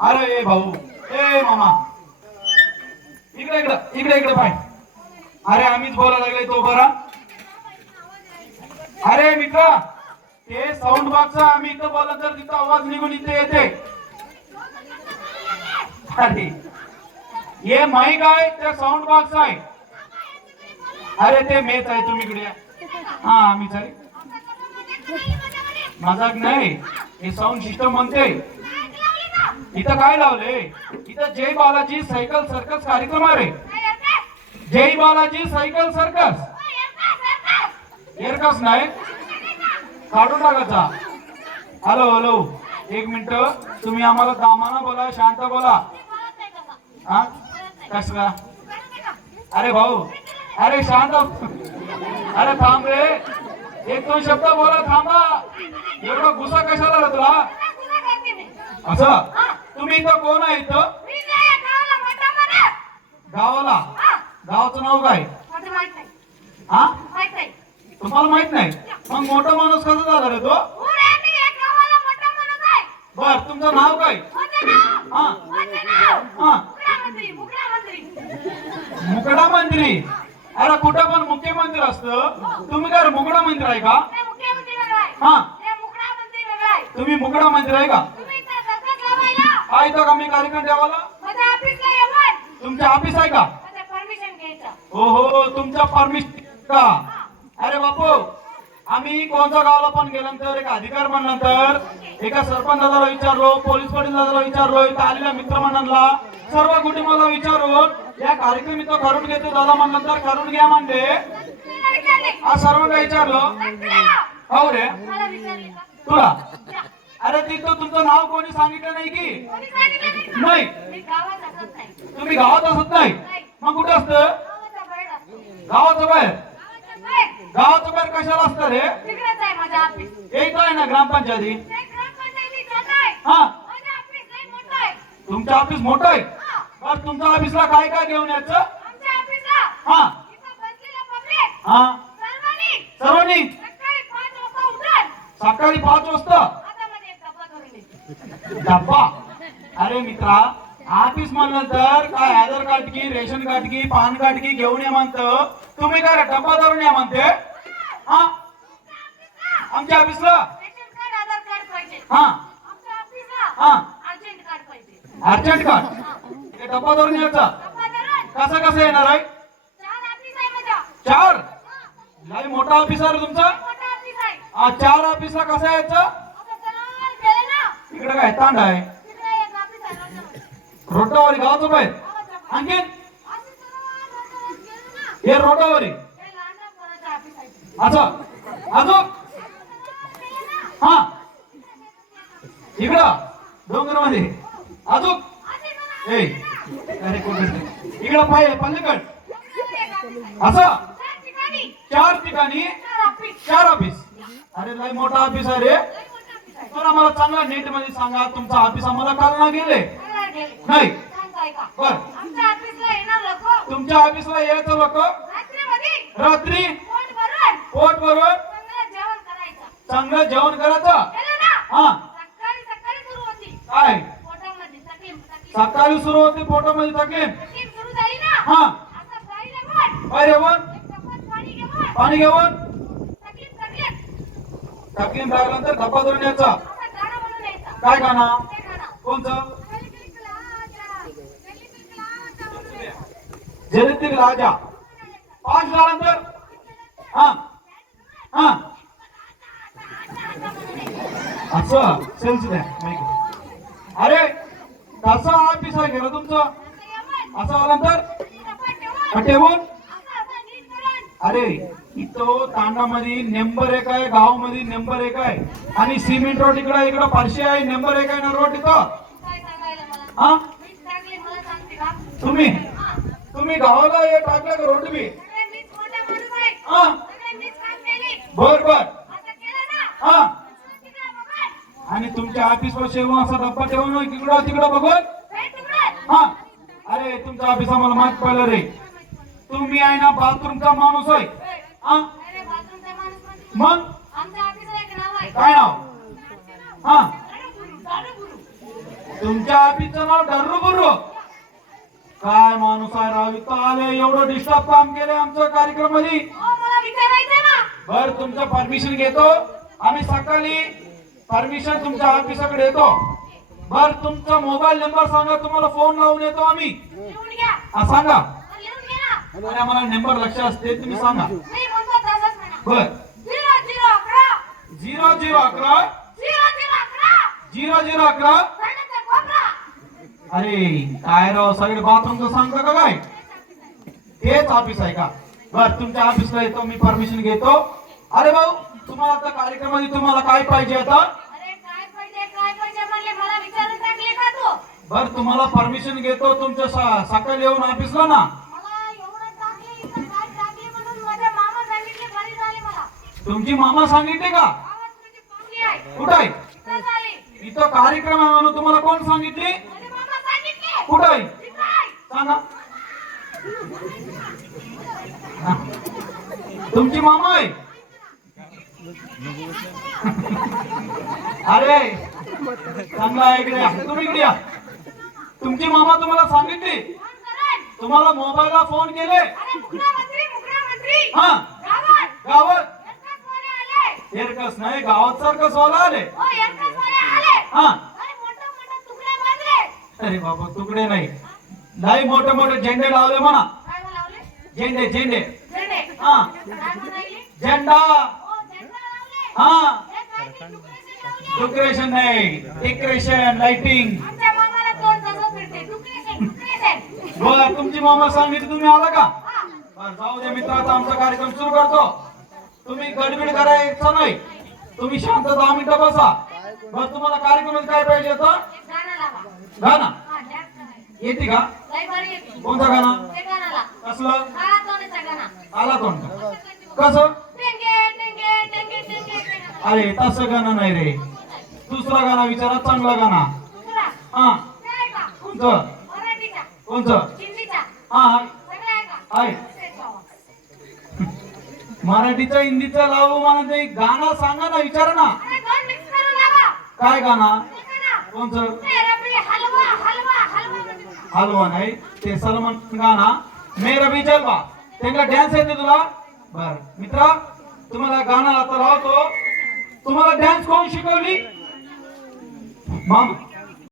अरे ए भाऊ, ए मामा, इकडे इकडे इकडे इकडे पाय. अरे आम्हीच बोलायला लागले तो बरा. अरे मित्र, ते साऊंड बॉक्स आम्ही इथं बोलत तर तिथं आवाज निघून इथे येते. अरे हे माईक आहे त्या साऊंड बॉक्स आहे. अरे ते मेच आहे, तुम्ही इकडे या. हा आम्ही चालेल, मजाक नाही, हे साऊंड सिस्टम म्हणते. इथं काय लावले? इथं जय बालाजी सायकल सर्कस कार्यक्रम आहे. जय बालाजी सायकल सर्कस. एअरकस नाही, काढून टाकायचा. हॅलो हॅलो, एक मिनिट, तुम्ही आम्हाला दामाना बोला, शांत बोला. हा कसला? अरे भाऊ, अरे शांत, अरे थांब रे, एक दोन शब्द बोला, थांबा. एवढा गुस्सा कशाला रे तुला? असं तुम्ही इथं कोण आहे? इथं गावाला? गावाचं नाव काय? हा तुम्हाला माहित नाही? मग मोठा माणूस कसा झाला रे तो? बर तुमचं नाव काय? हा हा मुकडा मंत्री. अरे कुठं पण मुख्यमंत्री असतं, तुम्ही काय मुकडा मंत्री आहे का? हा तुम्ही मुकडा मंत्री आहे का? आहे का मी कार्यक्रम ठेवायला? तुमच्या ऑफिस आहे का? हो हो, तुमच्या परमिशन का? अरे बापू, आम्ही कोणत्या गावाला पण गेल्यानंतर एक अधिकार म्हणल्यानंतर एका सरपंच दादाला विचारलो, पोलीस पाटील दादाला विचारलो, इथं आलेल्या मित्रमंडळाला सर्व कुटुंबाला विचारून या कार्यक्रम इथं करून घेतो दादा म्हणल्यानंतर करून घ्या म्हणले. हा सर्वांना विचारलो. हो रे तुला? अरे तिथं तुमचं नाव कोणी सांगितलं नाही की? नाही तुम्ही गावात असत नाही, मग कुठं असतं? गावाचं बाहेर. गावाचं बाहेर कशाला असतं रे? एक आहे ना ग्रामपंचायती. हा तुमचं ऑफिस मोठं आहे. बरं तुमच्या ऑफिसला काय काय घेऊन यायचं? हा हा सर्वांनी सकाळी 5 वाजता डब्बा. अरे मित्रा, ऑफिस म्हणलं तर काय आधार कार्ड की, रेशन कार्ड की, पॅन कार्ड की घेऊन या म्हणतं. तुम्ही काय डब्बा धरून या म्हणते? हा आमच्या ऑफिसला हा हा अर्जंट कार्ड, ते डब्बा धरून यायचा. कसं कसं येणार आहे? 4 लय मोठा ऑफिस आहे तुमचा. 4 ऑफिसला कसं यायचं? इकडे काय तांड आहे? रोटावरी गावाचं बाहेर. आणखीन हे रोटावरी असं अजून हा इकडं डोंगर मध्ये अजून ए अरे इकडं पाहिजे पल्लीकड असं 4 ठिकाणी 4 ऑफिस. अरे लय मोठा ऑफिस आहे रे. तर आम्हाला चांगला नेट मध्ये सांगा, तुमचं ऑफिस आम्हाला काल ना गेले नाही. बर तुमच्या ऑफिसला यायचं लोक रात्री पोट भरून चांगलं जेवण करायचं. हा काय सकाळी सुरू होते पोटामध्ये तकलीफ. हा बाहेर येऊन पाणी घेऊन तकलीफ लागल्यानंतर धप्पा धरून यायचा. काय गाणं कोणतं? जलतील राजा 5 झाल्यानंतर हा हा असं सेल्स द्या. अरे कसं ऑफिस आहे गेलं तुमचं? असं आल्यानंतर ठेवून अरे इथं तांडामध्ये नंबर 1 आहे, गावामध्ये नंबर 1 आहे, आणि सिमेंट रोड इकडं इकडं फारशी आहे. नंबर 1 आहे ना रोड इथं. हा तुम्ही गावाला हे टाकलं का रोड? तुम्ही हा बर बर हा आणि तुमच्या ऑफिस वर येऊन असा डब्बा ठेवून इकडं तिकडं बघून हा. अरे तुमच्या ऑफिस आम्हाला माहित पडलं रे. तुम्ही आहे ना बाथरूमचा माणूस आहे. हा मग काय नाव? हा तुमच्या ऑफिसचं नाव डर्रू बुर्रू. काय माणूस आहे राव, इथं आले एवढं डिस्टर्ब काम केलंय आमच्या कार्यक्रम मध्ये. मला विचारायचं ना. बर तुमचं परमिशन घेतो आम्ही, सकाळी परमिशन तुमच्या ऑफिसाकडे येतो. बर तुमचा मोबाईल नंबर सांगा, तुम्हाला फोन लावून येतो आम्ही. लिहून घ्या. हा सांगा. लिहून घ्या ना. अरे आम्हाला नंबर लक्ष असते, तुम्ही सांगा. मी म्हणतो तसंच म्हणा. बर 0011 0011 0011 0011. कर्णाचा कोपरा. अरे काय राव, सगळे बाथरूमचं सांगता का काय? तेच ऑफिस आहे का? बर तुमच्या ऑफिसला येतो मी, परमिशन घेतो. अरे भाऊ तुम्हाला आता कार्यक्रमामध्ये तुम्हाला काय पाहिजे आता? अरे काय पाहिजे म्हणले, मला विचारून टाकले का तू? बर तुम्हाला परमिशन घेतो तुमच्या सकाळी येऊन ऑफिसला ना. मला एवढं टाकले, इथं काय टाकले म्हणून माझ्या मामा सांगितले, बरी झाली मला. तुमची मामा सांगितले का? गावात माझी पाहुणी आहे. कुठं आहे? इथं झाली. इथं कार्यक्रम आहे म्हणून तुम्हाला कोण सांगितले? माझे मामा सांगितले. कुठं आहे? इथं आहे. सांगा. हा. तुमची मामा आहे? अरे चांगला आहे, इकडे या. तुम्ही इकडे या. तुमची मामा तुम्हाला सांगितली? फोन करेन. तुम्हाला मोबाईलला फोन केले? अरे मुख्यमंत्री हा गावात गावात एरकसवाले आले. एरकस नाही, गावात सारखं सोला आले. ओ एरकसवाले आले. हा अरे मोठे तुकडे बांधले. अरे बाबा तुकडे नाही, लय मोठे मोठे झेंडे लावले म्हणा. काय लावले? झेंडे झेंडे. झेंडे. हा काय म्हणाली? झेंडा. ओ झेंडा लावले. हा हे काय ते डुकरेशन लावले? डेकोरेशन नाही, डेकोरेशन लाइटिंग. आमच्या मामाला तोंड तसंच फिरते. डुकरेशन. बरं तुमची मामा सांगितली, तुम्ही आला का? हा. बरं जाऊ दे मित्र, आता आमचा कार्यक्रम सुरू करतो. तुम्ही गडबड करायचं नाही, तुम्ही शांत 10 मिनिटं बसा. बरं तुम्हाला कार्यक्रमात काय पाहिजे आता? एक गाणं लावा. गाणं हा, dance करायचं. येते का? लय भारी येते. कोणतं गाणं? ते गाणं लाव. कसलं? काळा तोंडाचं गाणं. आला कोणतं? कसं? टेंगे टेंगे टेंगे टेंगे ते गाणं. अरे तसं गाणं नाही रे, दुसरा गाणं विचारा, चांगला गाणं. दुसरा. हा ते आहे का? कोणतं? मराठीचा. कोणतं? हिंदीचा. हा हा सगळं आहे का? आहे. तेच लावा. मराठीचं हिंदीचं लावू मला, ते गाणं सांगा ना, विचारा ना. अरे दोन मिक्स करून लावा. काय गाणं? ते गाणं. कोणचं? मेरा भी हलवा हलवा हलवा म्हणजे काय? हलवा नाही, ते सलमान गाणं मेरा भी जलवा. त्यांना डॅन्स येते तुला? बर मित्रा, तुम्हाला गाणं आता लावतो. तुम्हाला डॅन्स कोण शिकवली? मामा.